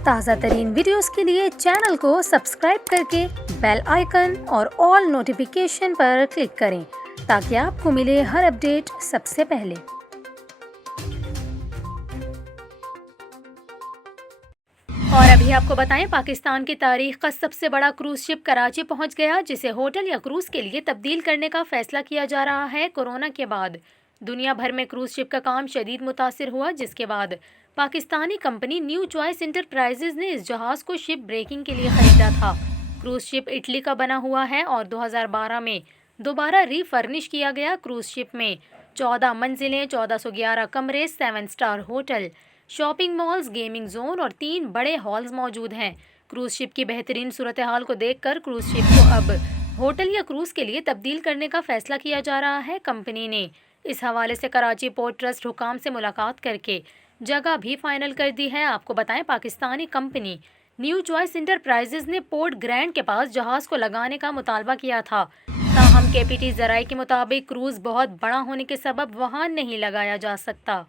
ताज़ा तरीन वीडियोस के लिए चैनल को सब्सक्राइब करके बेल आइकन और ऑल नोटिफिकेशन पर क्लिक करें ताकि आपको मिले हर अपडेट सबसे पहले। और अभी आपको बताएं, पाकिस्तान की तारीख का सबसे बड़ा क्रूज शिप कराची पहुंच गया, जिसे होटल या क्रूज के लिए तब्दील करने का फैसला किया जा रहा है। कोरोना के बाद दुनिया भर में क्रूज शिप का काम शदीद मुतासिर हुआ, जिसके बाद Pakistani company new choice enterprises ने इस जहाज़ को शिप ब्रेकिंग के लिए खरीदा था। क्रूज शिप इटली का बना हुआ है और 2012 में दोबारा रीफर्निश किया गया। क्रूज शिप में 14 मंजिलें, 1411 कमरे, 7 star hotel, shopping malls, gaming zone और 3 बड़े हॉल्स मौजूद हैं। क्रूज शिप की बेहतरीन सूरत हाल को देखकर क्रूज शिप को अब होटल या क्रूज के लिए तब्दील करने का फैसला किया जा रहा है। कंपनी ने इस हवाले से कराची पोर्ट ट्रस्ट हुकाम से मुलाकात करके जगह भी फाइनल कर दी है। आपको बताएं, Pakistani company new choice enterprises ने पोर्ट ग्रैंड के पास जहाज़ को लगाने का मुतालबा किया था, ताहम केपीटी ज़राए के मुताबिक क्रूज बहुत बड़ा होने के सबब वहाँ नहीं लगाया जा सकता।